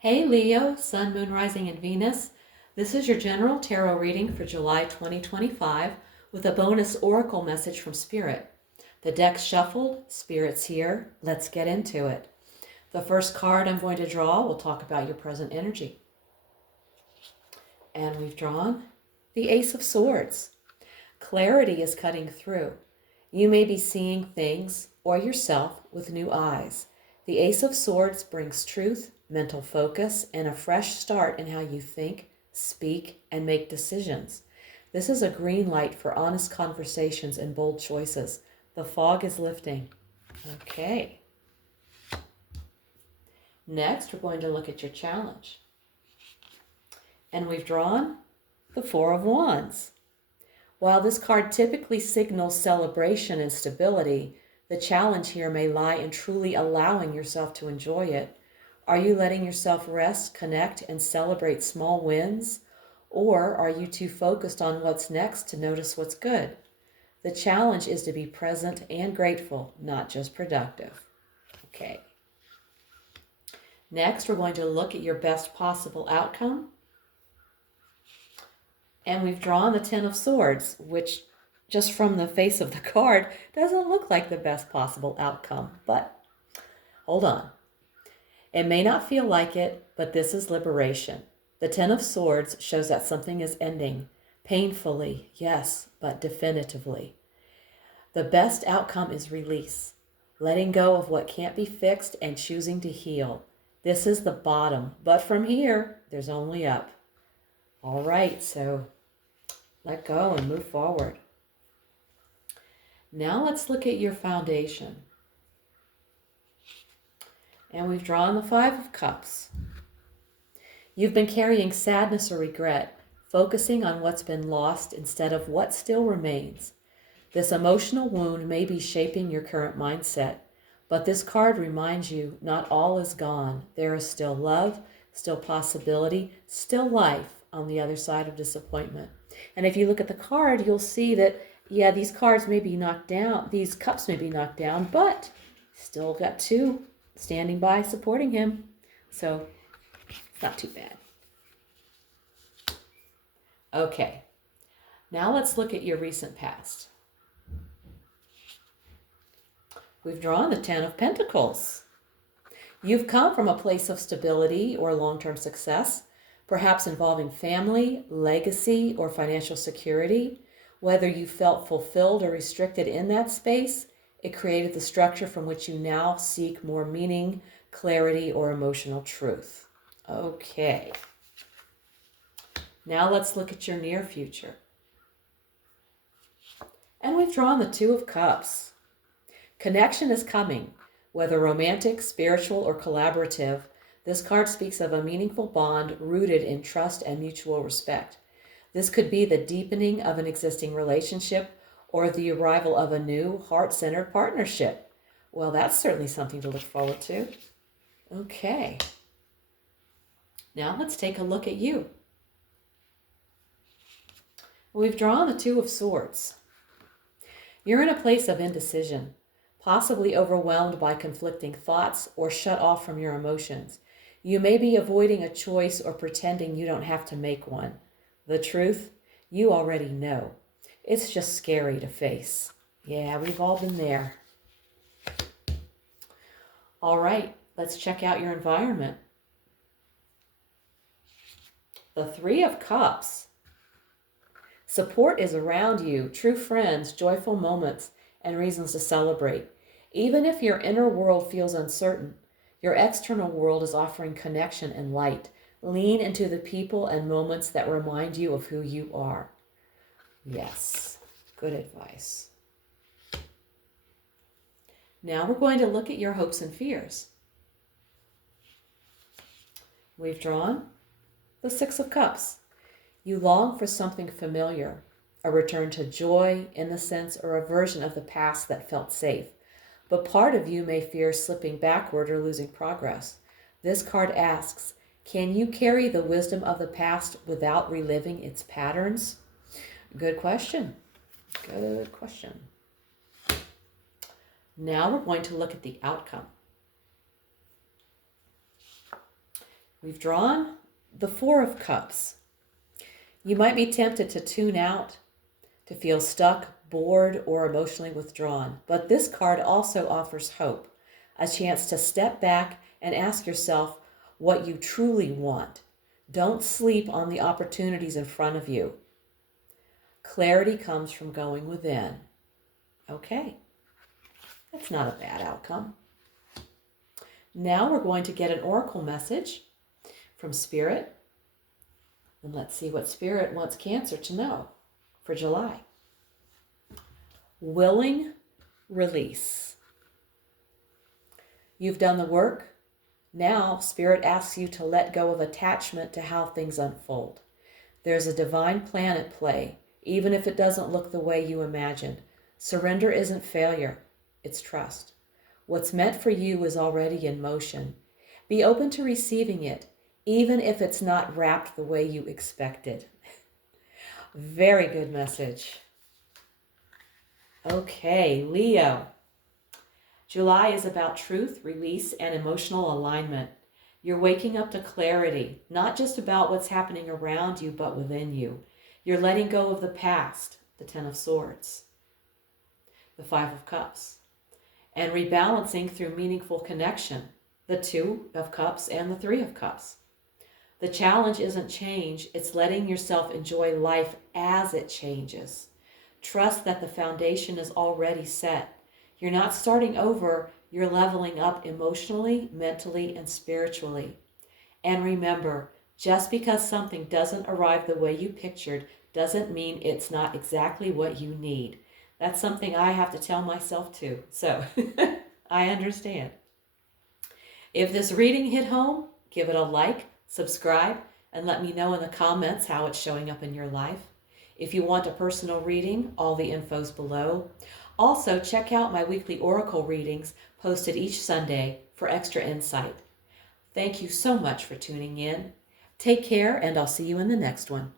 Hey Leo, Sun, Moon, Rising, and Venus. This is your general tarot reading for July 2025 with a bonus oracle message from Spirit. The deck's shuffled, Spirit's here. Let's get into it. The first card I'm going to draw will talk about your present energy. And we've drawn the Ace of Swords. Clarity is cutting through. You may be seeing things or yourself with new eyes. The Ace of Swords brings truth, mental focus, and a fresh start in how you think, speak, and make decisions. This is a green light for honest conversations and bold choices. The fog is lifting. Okay. Next, we're going to look at your challenge. And we've drawn the Four of Wands. While this card typically signals celebration and stability, the challenge here may lie in truly allowing yourself to enjoy it. Are you letting yourself rest, connect, and celebrate small wins? Or are you too focused on what's next to notice what's good? The challenge is to be present and grateful, not just productive. Okay. Next, we're going to look at your best possible outcome. And we've drawn the Ten of Swords, which just from the face of the card doesn't look like the best possible outcome. But hold on. It may not feel like it, but this is liberation. The Ten of Swords shows that something is ending. Painfully, yes, but definitively. The best outcome is release. Letting go of what can't be fixed and choosing to heal. This is the bottom, but from here, there's only up. All right, so let go and move forward. Now let's look at your foundation. And we've drawn the Five of Cups. You've been carrying sadness or regret, focusing on what's been lost instead of what still remains. This emotional wound may be shaping your current mindset, but this card reminds you not all is gone. There is still love, still possibility, still life on the other side of disappointment. And if you look at the card, you'll see that, yeah, these cards may be knocked down, these cups may be knocked down, but still got two standing by supporting him. So it's not too bad. Okay, now let's look at your recent past. We've drawn the Ten of Pentacles. You've come from a place of stability or long-term success, perhaps involving family, legacy, or financial security. Whether you felt fulfilled or restricted in that space, it created the structure from which you now seek more meaning, clarity, or emotional truth. Okay. Now let's look at your near future. And we've drawn the Two of Cups. Connection is coming, whether romantic, spiritual, or collaborative. This card speaks of a meaningful bond rooted in trust and mutual respect. This could be the deepening of an existing relationship or the arrival of a new heart-centered partnership. Well, that's certainly something to look forward to. Okay. Now let's take a look at you. We've drawn the Two of Swords. You're in a place of indecision, possibly overwhelmed by conflicting thoughts or shut off from your emotions. You may be avoiding a choice or pretending you don't have to make one. The truth, you already know. It's just scary to face. Yeah, we've all been there. All right, let's check out your environment. The Three of Cups. Support is around you, true friends, joyful moments, and reasons to celebrate. Even if your inner world feels uncertain, your external world is offering connection and light. Lean into the people and moments that remind you of who you are. Yes, good advice. Now we're going to look at your hopes and fears. We've drawn the Six of Cups. You long for something familiar, a return to joy, innocence, or a version of the past that felt safe. But part of you may fear slipping backward or losing progress. This card asks, can you carry the wisdom of the past without reliving its patterns? Good question. Good question. Now we're going to look at the outcome. We've drawn the Four of Cups. You might be tempted to tune out, to feel stuck, bored, or emotionally withdrawn. But this card also offers hope, a chance to step back and ask yourself what you truly want. Don't sleep on the opportunities in front of you. Clarity comes from going within. Okay, that's not a bad outcome. Now we're going to get an oracle message from Spirit. And let's see what Spirit wants Cancer to know for July. Willing release. You've done the work. Now Spirit asks you to let go of attachment to how things unfold. There's a divine plan at play, even if it doesn't look the way you imagined. Surrender isn't failure, it's trust. What's meant for you is already in motion. Be open to receiving it, even if it's not wrapped the way you expected. Very good message. Okay, Leo. July is about truth, release, and emotional alignment. You're waking up to clarity, not just about what's happening around you, but within you. You're letting go of the past, the Ten of Swords, the Five of Cups, and rebalancing through meaningful connection, the Two of Cups and the Three of Cups. The challenge isn't change, it's letting yourself enjoy life as it changes. Trust that the foundation is already set. You're not starting over, you're leveling up emotionally, mentally, and spiritually. And remember, just because something doesn't arrive the way you pictured doesn't mean it's not exactly what you need. That's something I have to tell myself too. So I understand. If this reading hit home, give it a like, subscribe, and let me know in the comments how it's showing up in your life. If you want a personal reading, all the info's below. Also, check out my weekly oracle readings posted each Sunday for extra insight. Thank you so much for tuning in. Take care, and I'll see you in the next one.